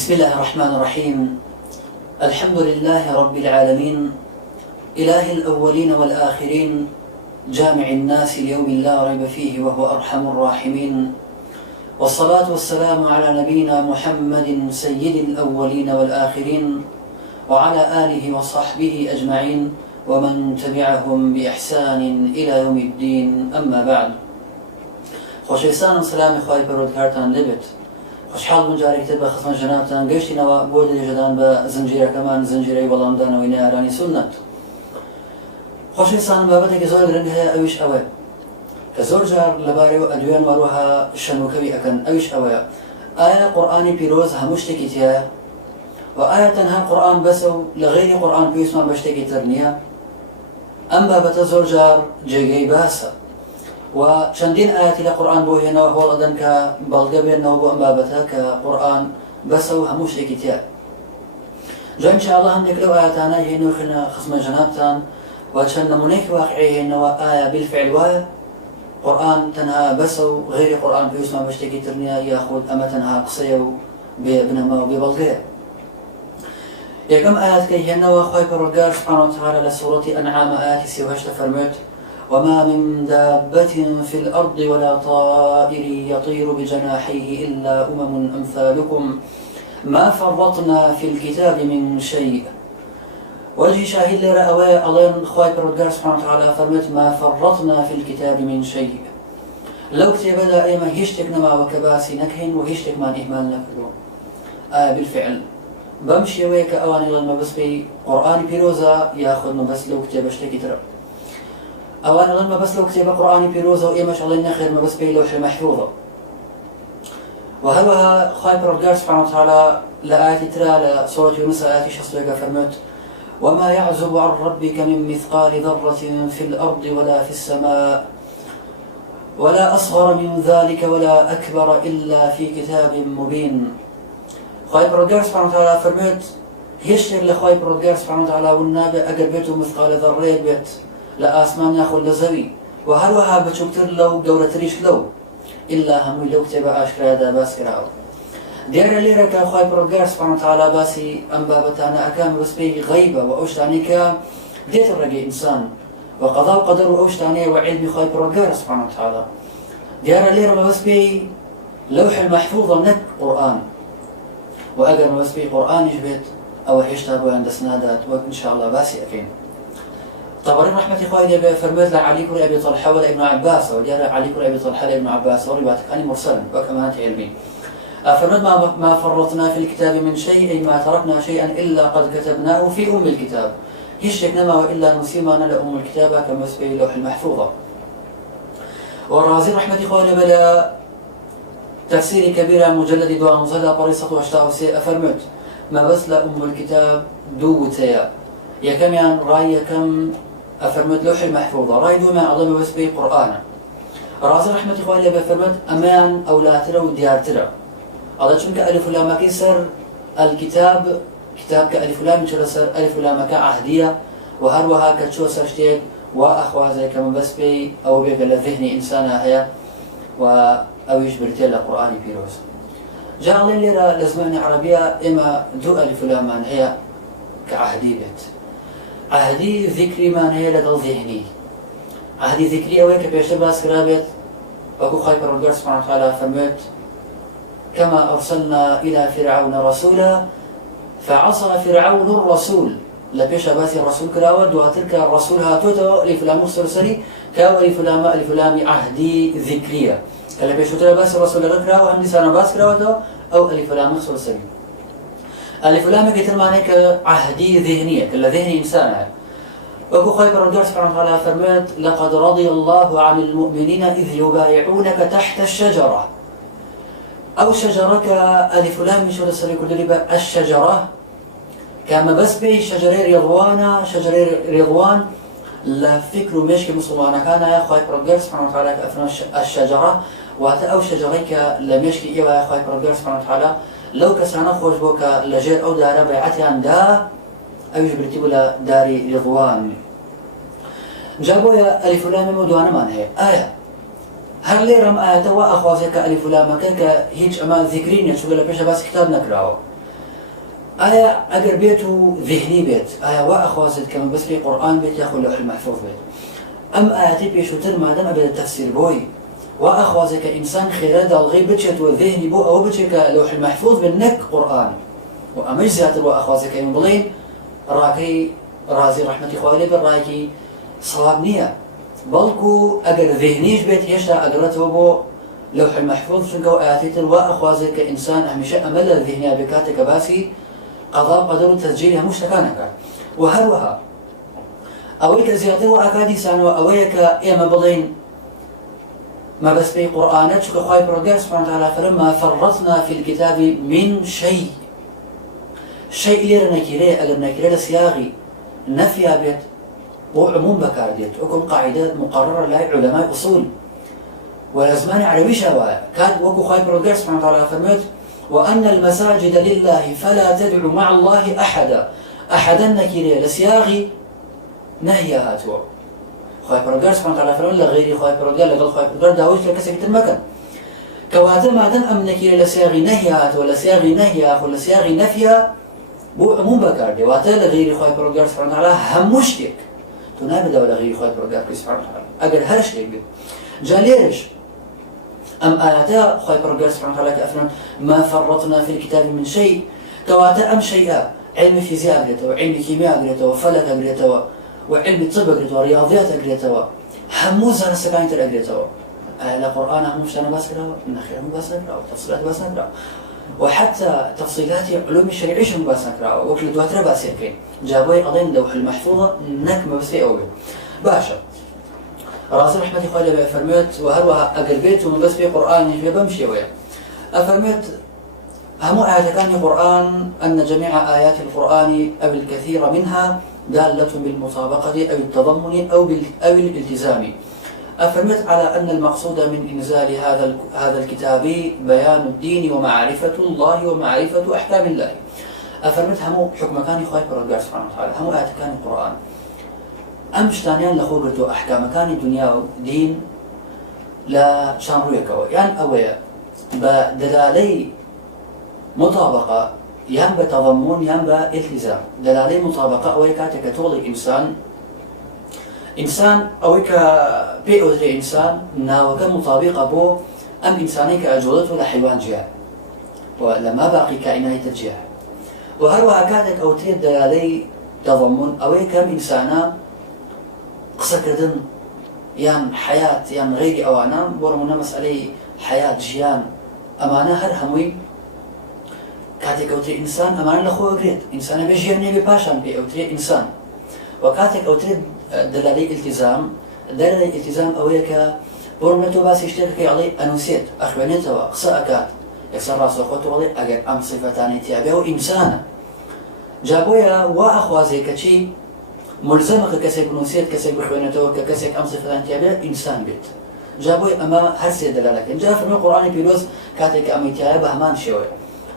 بسم الله الرحمن الرحيم. الحمد لله رب العالمين، إله الأولين والآخرين، جامع الناس ليوم لا ريب فيه وهو أرحم الراحمين، والصلاة والسلام على نبينا محمد سيد الأولين والآخرين، وعلى آله وصحبه أجمعين ومن تبعهم بإحسان إلى يوم الدين. أما بعد، خوشویستانم سلامی خوای پەروەردگارتان لێبێت. خوشحاڵ بووم جارێکتر بە خزمەت جەنابتان گەیشتینەوە بۆ درێژەدان بە زنجیرەکەمان، زنجیرەی وەڵامدانەوەی نەیارانی سونەت. خۆشەویستانم بابەتێکی زۆر گرنگ هەیە، ئەویش ئەوەیە کە زۆر جار لەبارەی ئەدوێن وەروەها شەنوکەوی ئەکەن، ئەویش ئەوەیە ئایا قورئانی پیرۆز هەموو شتێکی تایە؟ و ئایا تەنها قورئان بەسە و لە غەیری قورئان پێویستمان بە شتێکی تر نییە؟ ئەم بابەتە زۆر جار جێگەی باسە و چەندین ئاەتی لە قورئان بۆ هێنەوە هۆڵ ئەدەن کە بەڵگە بێنەوە بۆ ئەم بابەتە کە قورئان بەسە و هەموو شتێکی تایە. جا ئینشاءڵڵا هەندێک لەو ئاەتانە هێنەوە خێنە خزمەت جەنابتان و چەند نمونەیەکی واقعی هێنەوە ئایا بالفعل وایە قورئان تەنها بەسە و غەیری قورئان پێویستمان بە شتێکی تر نییە، یاخود ئەمە تەنها قسەیە و بێ بنەما و بێ بەڵگەیە. یەکەم ئاەتکەی هێنەوە خوای پەروەردگار سوبحانه وتعالى لە سوورەتی ئەنعام ئاەتی 38 فەرمووێت: وما من دابة في الأرض ولا طائر يطير بجناحيه إلا أمثالكم ما فرطنا في الكتاب من شيء. وجه شاهد لرا أوي ألين خواي پروردگار سبحانه وتعالى فرمت ما فرطنا في الكتاب من شيء. لو كتب دا أيما هشتك نما وكباسي نكهن وهشتك ما إهمال نكدو. بالفعل بمشي ويك أواني لما بس بي قرآن بيروزا ياخذ بس لو كتب اشتكي ترى أوان لما بس لو كتب قرآن بيروزا وإيماش الله نخير ما بس بي لوح محفوظة. وهلوها خواي پروردگار سبحانه وتعالى لآيات ترى لسورة يونس آيات 60 فرمت: وما يعزب عن ربك من مثقال ذرة في الأرض ولا في السماء ولا أصغر من ذلك ولا أكبر إلا في كتاب مبين. خواي پروردگار سبحانه وتعالى فرمت هشتر لخواي پروردگار سبحانه وتعالى والنابع أقر بيته مثقال ذرة بيت لآسمان ياخذ لزوي، وهلوها بچوكتر لو قورتريش لو إلا هموي لو كتب أشكرا دا باس كراو. دير ليرة كخواي پروردگار سبحانه وتعالى باسي أم بابتانا أكام بس بي غيبة وأوشتاني كا ديت الرقي إنسان وقضاء وقدر وأوشتاني وعلم خواي پروردگار سبحانه وتعالى. دير ليرة بس بي لوح المحفوظة نك قرآن، وأقر بس بي قرآن يجبت أو هشتا بو عند سنادات وإن شاء الله باسي أكين. طبري رحمة إخواني دي فرمت لعلي كر أبي طلحة ولا ابن عباس، ودير علي كر أبي طلحة لابن عباس ورباتك أني مرسلا وكما علمي. فرمت ما فرطنا في الكتاب من شيء، أي ما تركنا شيئا إلا قد كتبناه في أم الكتاب. هشتك نما وإلا نسيمنا لأم الكتاب كما سبي اللوح المحفوظة. والرازي رحمة إخواني بلا تفسير كبيرة مجلد دوان مصدى بريصة واشتاوسي أفرمت ما بس لأم الكتاب دوتيا يكم يعني راي يكم أفرمت لوح المحفوظة راي دوما أظلم بس بي قرآن. رازي رحمة إخواني بفرمت أمان أو لا ترى وديار ترى هذا شنك ألف ولام كيسر الكتاب كتاب كألف ولام شرسر ألف ولام كعهدية وهروها كتشو سرشتيك وأخوازي كما بس بي أو بيقل ذهني إنسانا هيا أو يجبرتي لقرآن بيروز. جاء الله ليرة لزمان عربية إما دو ألف ولامان هي كعهدي بيت عهدي ذكري من هي لدى الذهني عهدي ذكري أوي كبيشتر باس كرابت وأكو خاي پروردگار سبحانه وتعالى فرمت كما أرسلنا إلى فرعون رسولا فعصى فرعون الرسول. لبيش باسي الرسول كراوة دواترك الرسول هاتوتو ألف لام سرسري كاو ألف لام عهدي ذكرية كلا بيش باسي الرسول كراوة هم لسانا باس كراوة أو ألف لام سرسري. ألف لام كتر معنى كعهدي ذهنية كلا ذهني إنسان. وأبو خاي پروردگار سبحانه وتعالى فرمت لقد رضي الله عن المؤمنين إذ يبايعونك تحت الشجرة. أو شجرة ألف لام شو لسري كل ربا الشجرة كما بس بي شجرة رضوانا شجرة رضوان لا فكر مشك مسلمان كان يا خاي پروردگار سبحانه وتعالى كأفران الشجرة وهذا أو شجرة لمشك إيوا يا خاي پروردگار سبحانه وتعالى لو كسانا خوش بوك لجير أو دار بيعتها دا أو يجبرتي ولا داري رضوان. جابوا يا ألف لام مدوانا من هي آية هل ليرم آية وأخوازك ألف لام كا هيج أما ذكرين شغل بيش بس كتاب نقرأه آية أجر بيته ذهني بيت آية وأخوازت كما بس لي قرآن بيت ياخذ لوح المحفوظ بيت أم آياتي بيشوتر ما دام أبدا التفسير بوي وأخوازك إنسان خيرا دالغي بتشت وذهني بو أو بتشك لوح المحفوظ بالنك قرآن وأمش زياتر وأخوازك ينبلين راكي رازي رحمة إخواني بالراكي صواب نية بلكو أجر ذهنيش بيت يشتا أجرته بو لوح المحفوظ شنكو آياتي وأخوازك إنسان أهمشة أمل الذهنية بكاتك باسي قضاء قدر تسجيلها مشتكانك وهروها أويك زيادة وأكادي سانوا أويك إما بضين ما بس بي قرآنات شو كخواي برجع سبحانه وتعالى فلما فرطنا في الكتاب من شيء لير نكيره أجر نكيره لسياغي نفي بيت وعموم بكار بيت وكم قاعدة مقررة لعلماء أصول والأزمان عربي شواء كان وكو خواي برجع سبحانه وتعالى فرمت وأن المساجد لله فلا تدعوا مع الله أحدا نكيره لسياغي نهيها هاتوا خواهي برقار سبحانه وتعالى فرمون لغيري خواهي برقار لقل خواهي برقار داوش لكسك المكان كواتا مادن أم نكير لسياغي نهيها هاتوا لسياغي نهيها ولا سياغي نفيها بو عموم بكار دي واتا لغيري خواهي برقار سبحانه وتعالى هموشتك تنابدا لغيري خواهي برقار سبحانه وتعالى أقل هرشتك بي جاليرش أم آياتا خواهي برقار سبحانه وتعالى كأفرون ما فرطنا في الكتاب من شيء كواتا أم شيئا علم فيزياء أقريتوا علم كيمياء أقريتوا فلك أقريتوا وعلم الطب أقريتوا رياضيات أقريتوا هموزة نسكانيت أقريتوا لا قرآن هم مشتنا بس كده من خير بس نقرأ تفصيلات بس نقرأ وحتى تفصيلات علوم الشريعة شو بس نقرأ وكل دواتر بس يمكن جابوا قضين لوح المحفوظة نكمة بس أول باشا راسي رحمة الله عليه فرميت وهروها أقربيت ومن بس في قرآن يجي بمشي ويا أفرميت هم آيات كان القرآن أن جميع آيات القرآن أو الكثير منها دالة بالمطابقة أو التضمن أو الالتزام. أفرمت على أن المقصود من إنزال هذا الكتاب بيان الدين ومعرفة الله ومعرفة أحكام الله. أفرمت هم حكم كان خايف رجع سبحانه وتعالى هم آيات كان القرآن أمش تانيان لخوجته أحكام كان الدنيا ودين لا شامرويك يعني أويا بدلالي مطابقة ينبى تضمن ينبى التزام دلالي مطابقة أويك كتولي إنسان أويك بيئوتري إنسان ناوك مطابقة بو أم إنساني كأجولته لحيوان جيع ولما باقي كائنات الجيع وهروها كاتك أوتري دلالي تضمن أويك إنسانا قصة كردن يان حياة يان غير أوانا ورمونا مسألة حياة جيان أمانة هر هموي كاتك أوتري إنسان أمانة لخوه قريت إنسان بيجياني بباشان بي أوتري إنسان وكاتك أوتري دلالي التزام دلالي التزام أويك ورمتو باس يشتركي علي أنوسيت أخوانيتوا قصة أكاد يكسر راسو أخوته علي أجر أم صفتاني تيابه إنسان جابويا وأخوازي كتشي ملزمك كسيك نوسيت كسيك بخوانيتوا كسيك أم صفتاني تيابه إنسان بيت جابوي أما هرسي دلالك جاء في القرآن بيلوز كاتك أمي تيابه همان شوي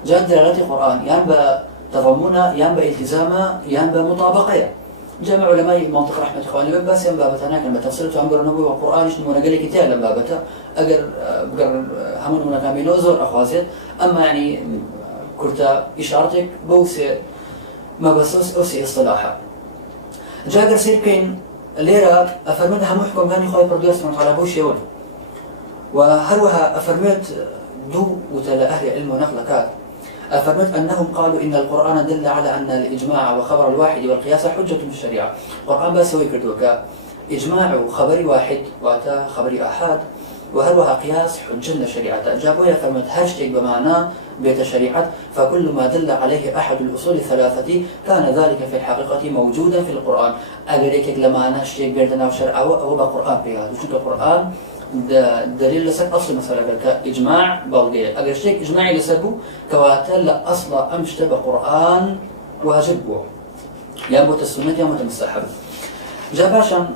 جاء دلالة القرآن ينبى تضمنها ينبى التزامها ينبى مطابقة جمع علماء منطق رحمة إخواني بس ينبابتها هناك لما تفصلت عن قرن نبوي والقرآن إيش نمونا قال كتاب ينبابتها أجر بقر همون من كامل نوزر أخوازيت أما يعني كرتا إشارتك بوسي ما بسوس أوسي اصطلاحا جاء قرسير كين ليرة أفرمتها محكم كان يخوي بردوس من على بوش يول وهروها أفرمت دو وتلا أهل علم ونقلكات أفرمت أنهم قالوا إن القرآن دل على أن الإجماع وخبر الواحد والقياس حجة في الشريعة. القرآن بس هو يكردوك إجماع وخبر واحد وأتى خبر أحد وهروها قياس حجة الشريعة. جابوا أفرمت هاشتك بمعنى بيت الشريعة فكل ما دل عليه أحد الأصول الثلاثة كان ذلك في الحقيقة موجودا في القرآن. أجريك لما ناشتك بيردنا وشرع أو بقرآن بيها. وشو القرآن دليل لسك أصل مثلا كإجماع بلغي أجر شيء إجماعي لسبو كواتل أصلا أمشت بقرآن واجبه يا موت السنة يا موت المستحب جاباشا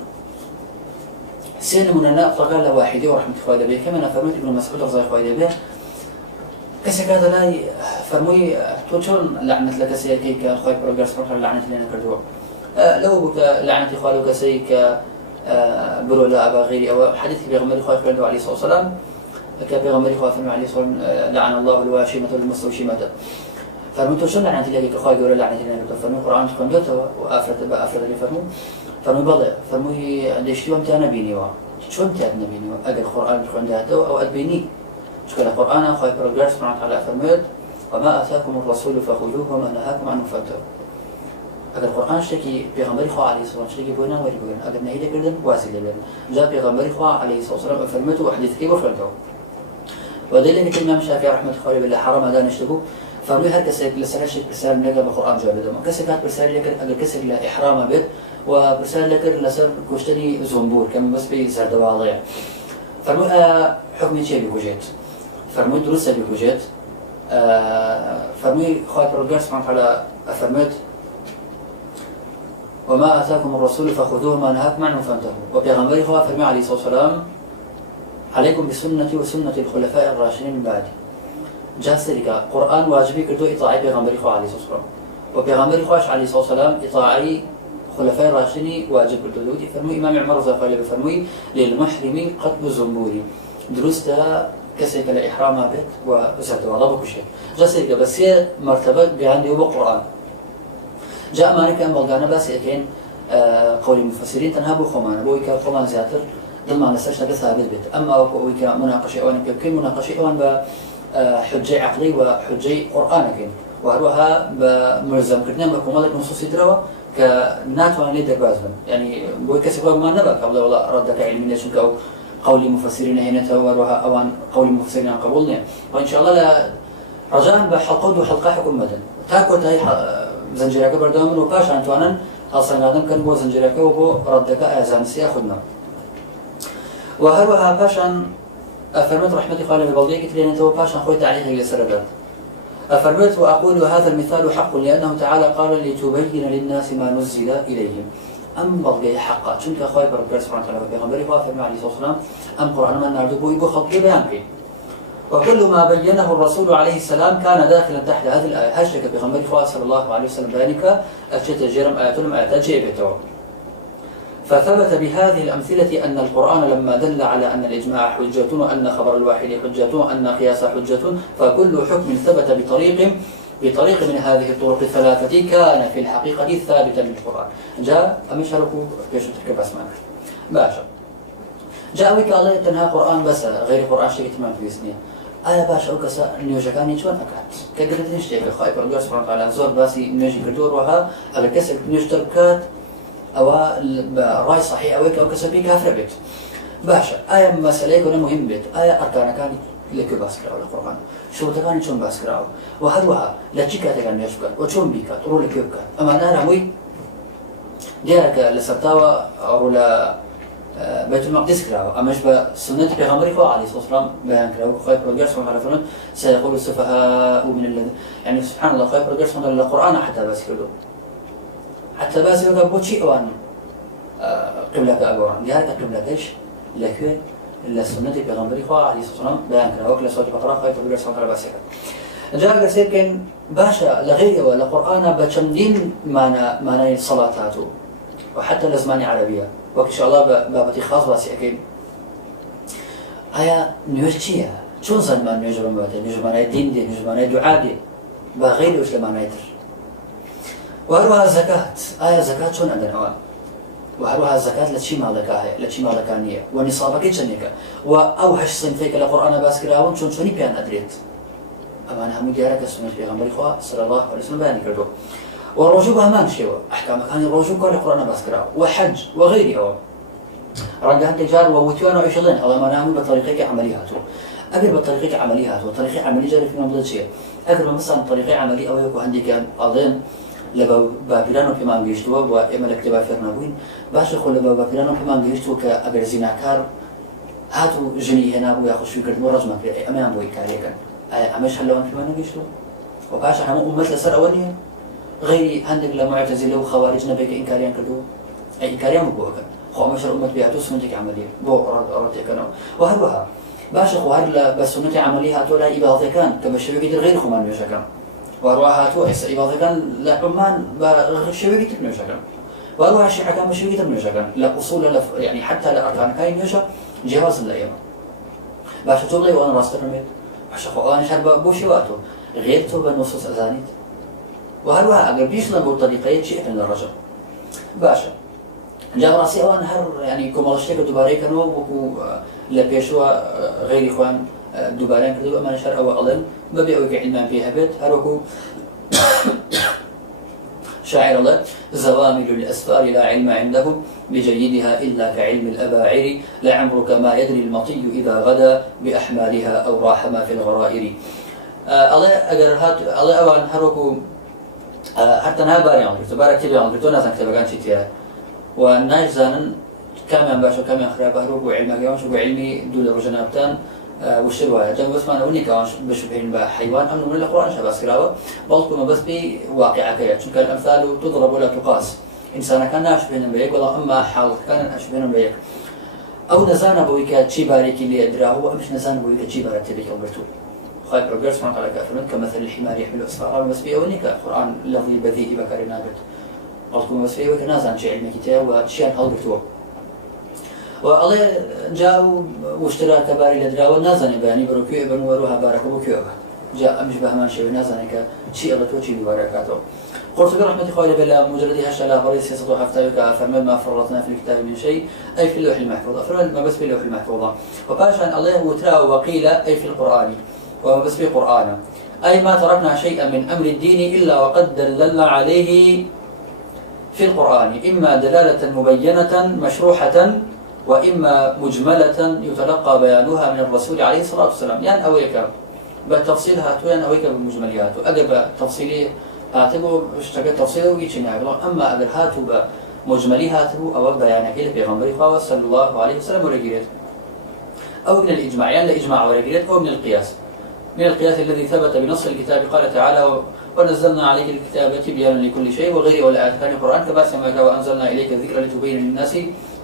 سين من الناء فقال واحدة ورحمة الله به كما نفرمت ابن مسعود رضي الله عنه كسك هذا لا فرمي توشون لعنة لك سيكيك خوي بروجرس فرح لعنة لنا كردوه لو بك لعنة خالك سيك برو لا أبا غيري أو حديث بيغمر خواه فرده عليه الصلاة والسلام كبيغمر خواه فرده عليه الصلاة والسلام لعن الله الواشمة والمستوشمة فرموتو شو لعنتي لك كخوي قول لعنتي لك فرمو القرآن خندته وأفرد اللي فرمو بلى فرمو ليش شو أنت أنا بيني شو أنت أنا بيني أجل القرآن خندته أو أدبيني شو كان القرآن خوي برجاس سبحانه وتعالى فرمود وما آتاكم الرسول فخذوه وما نهاكم عنه فانتهوا. أجل القرآن شتكي بيغمبري خوا عليه الصلاة والسلام شتكي بوينا وري بوينا أجل نهيدا كردن واسي لنا جاء بيغمبري خوا عليه الصلاة والسلام فرمته وحديث كي وفرده ودليل كلمة مش في رحمة الله بالله حرام هذا نشتبه فرمي هر كسر لسرش برسال نجا بالقرآن جاب دم كسر كات برسال لك أجل كسر لإحرام بيت وبرسال لك لسر كشتني زنبور كم بس بيزرد واضع فرمي حكم شيء بوجهت فرمي دروس بوجهت فرمي خاطر برجاس سبحانه وتعالى فرمت وما آتاكم الرسول فخذوه ما نهاكم عنه فانتهوا وبيغمبري خوا فرمي عليه الصلاة والسلام عليكم بسنتي وسنة الخلفاء الراشدين من بعدي جاء لك قرآن واجبي كردو إطاعي بيغمبري خوا عليه الصلاة والسلام وبيغمبري خواش عليه الصلاة والسلام إطاعي خلفاء الراشدين واجب كردو دودي فرمي إمام عمر زفالي بفرمي للمحرم قتل زنبوري دروستا كسر كلا إحرام بيت وزاد والله بكشة جاء لك بس هي مرتبة بعندي هو القرآن جاء مالك أن بلغانا بس يكين قول المفسرين تنهبوا خمان بويك خمان زياتر ضمن نسرش نقص ثابت بيت أما بويك مناقشة أوان كم مناقشة أوان بحجة عقلي وحجة قرآن كين وهروها بملزم كرنا بكمال النصوص دروا كناتوان لي دربازهم يعني بويك سبب ما نبى قبل والله ردك علمي شو أو قول المفسرين هنا وهروها أوان قول المفسرين قبولنا وإن شاء الله لا رجاء بحلقة وحلقة حكم مدن تاكو تاي زنجيرك بردومن وباش أنتوانا أصلا قادم كان بو زنجيرك وبو ردك أعزام سياخدنا وهروها باشان أفرمت رحمتي قال البلدية قلت لي أنت باشان خويت عليها يسربت أفرمت وأقول هذا المثال حق لأنه تعالى قال لتبين للناس ما نزل إليهم أم بلدية حقا شنك أخوي برب سبحانه وتعالى بيغمبري وأفرمي عليه الصلاة والسلام أم قرآن من نردبو يقول خلقي بيان فيه وكل ما بينه الرسول عليه السلام كان داخلا تحت هذه الآية هاشتك بغمبري صلى الله عليه وسلم ذلك أشت جرم آياتهم آيات جيبته فثبت بهذه الأمثلة أن القرآن لما دل على أن الإجماع حجة وأن خبر الواحد حجة وأن قياس حجة فكل حكم ثبت بطريق من هذه الطرق الثلاثة كان في الحقيقة ثابتا من القرآن جاء أمشاركوا كيش تركب أسماء باشا جاء ويك الله تنها قرآن بس غير قرآن شيء تمام في سنين آية باشا أو كسا نيوجكاني شون أكاد كقدرت نشتري خايف الله سبحانه وتعالى زور باسي نيوجي كدور وها على كسر نيوجتركات أو رأي صحيح أو كسا بيك هفر بيت باشا آية مسألة يكون مهم بيت آية أركان كان لك باسكرا ولا القرآن شو تكاني شون باسكرا وهذا لا تشيكا تكان نيوجكان وشون بيكات ورول كيوكان أما أنا رموي ديارك لسرتاوى أو لا بيت المقدس كراو أمش بسنة بيغمبري خو عليه الصلاة والسلام بيان كراو خايف رجال سبحانه وتعالى سيقول السفهاء من الذين يعني سبحان الله خايف رجال سبحانه وتعالى القرآن حتى بس كله حتى بس يقول بوشي أوان قبلك أبوان ديارك قبلك إيش لكن السنة بيغمبري خو عليه الصلاة والسلام بيان كراو كل سورة بقرة خايف رجال سبحانه وتعالى بس جاء قصير كان باشا لغيره ولا قرآن بتشمدين معنى صلاتاته وحتى لزماني عربية وإن شاء الله بابتي خاص باسي أكيد هيا نيوشيا شون زمان نيوجرم باتي نيوجماني دين دي نيوجماني دعاء دي بغير وش لما نيتر وهروها الزكاة آية زكاة شون عندنا أوان وهروها الزكاة لتشي مالكا هي لتشي مالكانية ونصابك يتشنيك وأوحش صنفيك لقرآن باسكراون شون شوني بيان أدريت أما أنا هم ديارك السنة في غمبري خواه صلى الله عليه وسلم بياني كردو والرجوع بهمان شيء أحكام كان الرجوع قال القرآن باسكرا وحج وغيره رجعت تجار ووتيان وعشرين الله ما نعمل بطريقة عملياته أقرب بطريقة عملياته وطريقة عملية جاري في نمط شيء أقرب مثلا طريقة عملية أو يكون عندي كان أظن لبابيلانو في مان جيشتوا وإما الاكتباء فرنابوين باش يقول لبابيلانو في مان جيشتوا كأجر زناكار هاتوا جني هنا ويأخذ شو كرد ورج ما في أمام بوي كاريكا أمش هلون في مان جيشتوا وباش هم أمة لسر أولية غير هندق لمعتزلة وخوارج نبيك إنكاريان كردو أي إنكاريان مبوكا خو مشر أمة بيعتو سنتك عملية بو أردت كانوا وهروها باش خوار بس سنتك عملية هاتو لا إباضة كان كما الشبكة غير خمان بيشكا وهروها هاتو إباضة كان لا عمان بشبكة بيشكا وهروها الشيعة كان بشبكة بيشكا لا أصول يعني حتى لا أركان كاين يشا جواز الأيام باش تغلي وأنا راس ترميت باش خو أنا شرب بوشي واتو غير تو بنصوص أذانيت وهروها أقل بيش لنقول طريقية شيء من الرجل باشا جاب راسي أوان هر يعني كمالشتك دوباره كانوا وكو لبيشوا غير إخوان دوباره كدوا أما نشر أو أقل ما بيعوك علمان بيها بيت هروكو شاعر الله زوامل الأسفار لا علم عندهم بجيدها إلا كعلم الأباعر لعمرك ما يدري المطي إذا غدا بأحمالها أو راح ما في الغرائر الله أجر هات الله أوان هروكو حتى نهاباري عمرك تبارك تبي عمرك تونا سنكتب كان شيء والناس زانن كم باشو كم خراب هروكو علمك يوم شو علمي دول رجنابتان والشروع جنب بس ما نقولني كمان بشبهين بحيوان أنه من القرآن شبه كراوة بلكم بس بواقع كيا شو كان الأمثال تضرب ولا تقاس إنسان كان أشبهنا بيك ولا أما حال كان أشبهنا بيك أو نزان بويك شيء بارك اللي أدراه وأمش نزان بويك شيء بارك تبيك أوبرتو خايب روجرز سبحانه وتعالى كافرون كمثل الحمار يحمل أسفارا بس بيونيك القرآن لفظي بذيء بكر نابت بلكم بس بيوك نازان شيء علمي كتاب وشيء هالبرتو والله جاءوا واشترى كباري لدراوة نازني باني بروكيو ابن وروها باركوا بكيو جاء مش بهمان شيء نازني كشيء الله توشي ببركاته قرطبي رحمة الله بالله مجرد هشتا لا فريس يسطو حفتايك فرمل ما فرطنا في الكتاب من شيء أي في اللوح المحفوظ فرمل ما بس في اللوح المحفوظ وباشا الله وترى وقيل أي في القرآن وما بس في قرآن أي ما تركنا شيئا من أمر الدين إلا وقد دللنا عليه في القرآن إما دلالة مبينة مشروحة وإما مجملة يتلقى بيانها من الرسول عليه الصلاة والسلام يعني أويك بالتفصيل هاتو يعني أويك بالمجمل هاتو أقل تفصيلي هاتو اشتغل تفصيله ويجينا أما أقل هاتو بمجملي هاتو أو بيانك إلى بيغمبري خواه صلى الله عليه وسلم ورقيرت أو من الإجماع يعني الإجماع ورقيرت أو من القياس من القياس الذي ثبت بنص الكتاب قال تعالى ونزلنا عليك الكتاب تبيانا لكل شيء وغيره والآيات كان القرآن كما وأنزلنا إليك الذكر لتبين للناس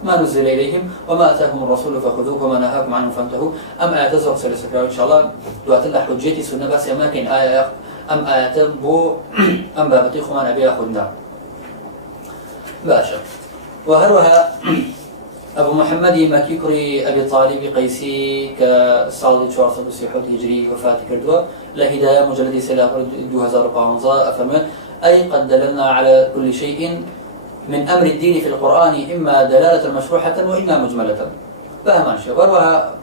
ما نزل إليهم وما أتاكم الرسول فخذوه وما نهاكم عنه فانتهوا أم آيات تزرق سلسكرا إن شاء الله دوات الله حجيتي سنة بس أماكن آية أم آيات بو أم بابتي خمان أبي أخذنا باشا وهروها أبو محمد مكيكري أبي طالب قيسي كصالد شوارصة سيحوت هجري وفاة كردوا لهداية مجلد سلاح 2015 أفرمت أي قد دللنا على كل شيء من أمر الدين في القرآن إما دلالة مشروحة وإما مجملة فهمان شيء وروها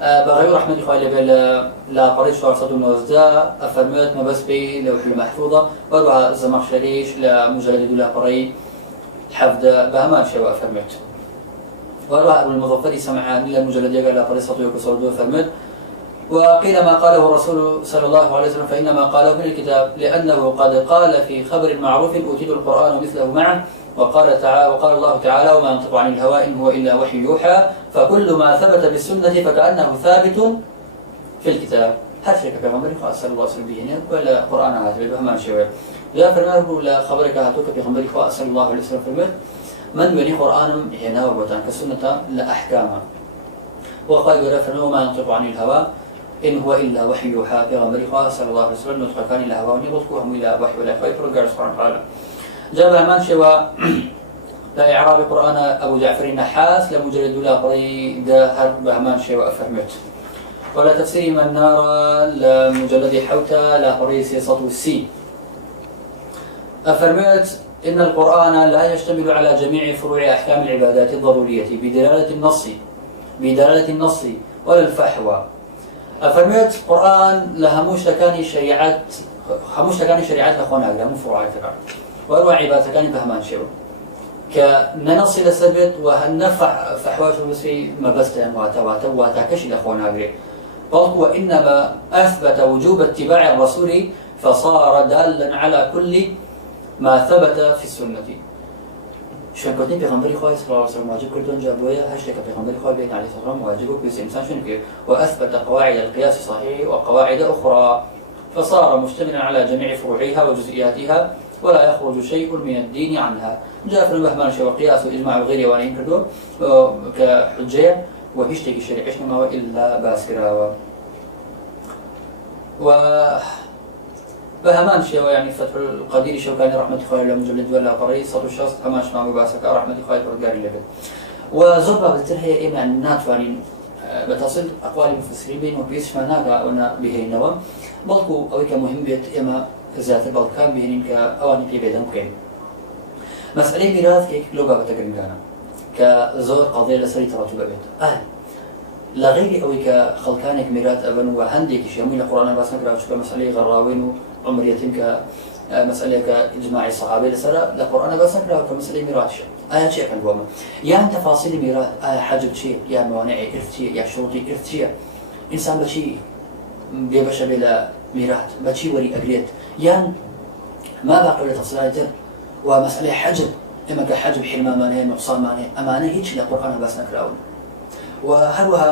بغير رحمة الله لا قريش شوارصة النوزداء أفرمت ما بس بي لوح المحفوظة وروها الزمخشريش لمجلد لا قري حفظ بهمان شيء وأفرمت وروى ابن المظفر سمعان إلى المجلد يقال قريصة يكسر فرمد وقيل ما قاله الرسول صلى الله عليه وسلم فإنما قاله من الكتاب لأنه قد قال في خبر معروف أوتيت القرآن ومثله معه وقال الله تعالى وما ينطق عن الهوى إن هو إلا وحي يوحى فكل ما ثبت بالسنة فكأنه ثابت في الكتاب هل شيء كما صلى الله عليه وسلم به ولا قرآن هذا بهمان شوية لا فرماه لا خبرك هاتوك بغمبر صلى الله عليه وسلم فرمه من بني قرآن هنا وبتان كسنة لأحكامها وقال يرفعه وما ينطق عن الهوى إن هو إلا وحي يوحى بغمبر صلى الله عليه وسلم نطق كان الهوى ونبطكوهم إلى وحي ولا خير رجال سبحانه وتعالى جاب أمان شوى لا إعراب القرآن أبو جعفر النحاس لمجرد لا قريد هرب بهمان شوى أفهمت ولا تفسير من نار لمجلد حوتة لا قريد سيصة السين أفرمت إن القرآن لا يشتمل على جميع فروع أحكام العبادات الضرورية بدلالة النص ولا الفحوى أفرمت القرآن لهموش تكاني شريعات لخونا لهم فروعات وأروع عبادات كان بهمان شيء كننص لسبت وهنفع فحواش في مبستان واتاكش لخونا بل هو إنما أثبت وجوب اتباع الرسول فصار دالا على كل ما ثبت في السنة شو كنتي بيغمبري خالص صلى الله عليه وسلم واجب كردون جابويا هشتك بيغمبري خالص بين عليه الصلاة والسلام واجبه كيس إنسان شنو كي وأثبت قواعد القياس صحيح وقواعد أخرى فصار مشتملا على جميع فروعها وجزئياتها ولا يخرج شيء من الدين عنها جاء في البهمان شيء وقياس وإجماع وغيره وأنا ينكردو كحجية وهشتك الشريعة ما إلا باسكرا بهمان شيء يعني فتح القدير شوكاني رحمة الله مجلد ولا قري صوت الشخص كمان شمع مباسك رحمة الله ورجال لبد وزربة بالترهي إما ناتوانين بتصل أقوال المفسرين بين وبيس ما ناقا ونا بهي النوم بلكو أو كمهم بيت إما زیاتر بەڵکان بهێنین کە ئەوانی پێ بێدەن بکەین. مەسئلەی میراث یەک لەو بابەتە گرنگانە کە زۆر قەڵێ لەسەری تەواوتوو ببێت. لە غەیری ئەوەی کە خەڵکانێک میراث ئەبەن و هەندێکیش هەمووی لە قورئان باس نەکراوە چونکە مەسئلەی غەڕاوین و عمر یەتیم کە مەسئلەیەکە ئیجماعی سەحابەی لەسەرە لە قورئان باس نەکراوە کە مەسئلەی میراثیە. ئایا چی ئەکەن بۆمە؟ یان تەفاسیلی میراث، ئایا حەجب چییە؟ یان موانعی ئیرث چییە؟ یا شروطی ئیرث چییە؟ ئینسان بەچی بێبەشە بێ لە میراث؟ بەچی وەری ئەگرێت؟ یان ما باقي لە تەفسیلات تر و مەسئلەی حەجب ئێمە کە حەجب حرمانمان هەیە نوقسانمان هەیە ئەمانە هیچ لە قورئان باس نەکراون. و هەروەها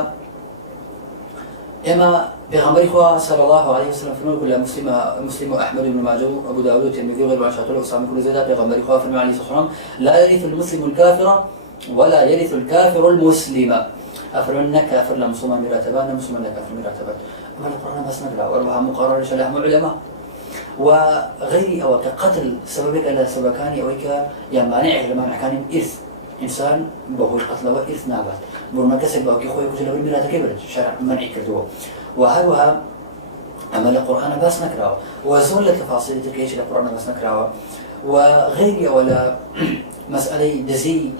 ئێمە پێغەمبەری خوا صلی الله عليه وسلم فرمووی لە مسلم و ئەحمەد بن ماجه و ئەبو داود و ترمذی و غير وعشرة الأسامة كل زيادة پێغەمبەری خوا فرمووی عليه الصلاة والسلام لا يرث المسلم الكافر ولا يرث الكافر المسلم. أفرمن كافر لمسلمان مراتبان مسلمان لكافر مراتبان. أما القرآن بس نقرأ وروها مقرر لهم علماء وغير أو كقتل سببك على سبكاني أو يا مانع لما كان إرث إنسان بهو القتل وإرث نابات برما كسب باقي خوي كتله الميراث كبرت شرع منع كردوه. وهذا أما القرآن بس نقرأ وزول التفاصيل تكيش القرآن بس نقرأ وغير ولا مسألة دزي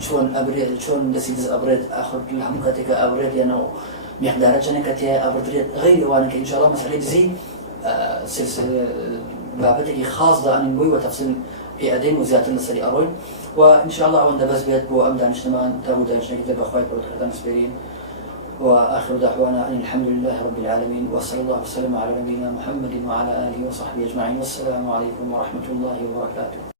شون أبرد شون دز أبرد آخر لهم كتك أبرد يعني مقدار جنة كتيا أبرد غير وأنا إن شاء الله مسألة دزي سلسلة بابتك خاص عن نقول وتفصيل في أدين وزيادة السري أروي وإن شاء الله أولا بس بيت بو أبدا نجتمع تابو دانشنا كتاب أخوات بروتخدان سبيرين وآخر دعوانا أن الحمد لله رب العالمين وصلى الله وسلم على نبينا محمد وعلى آله وصحبه أجمعين والسلام عليكم ورحمة الله وبركاته.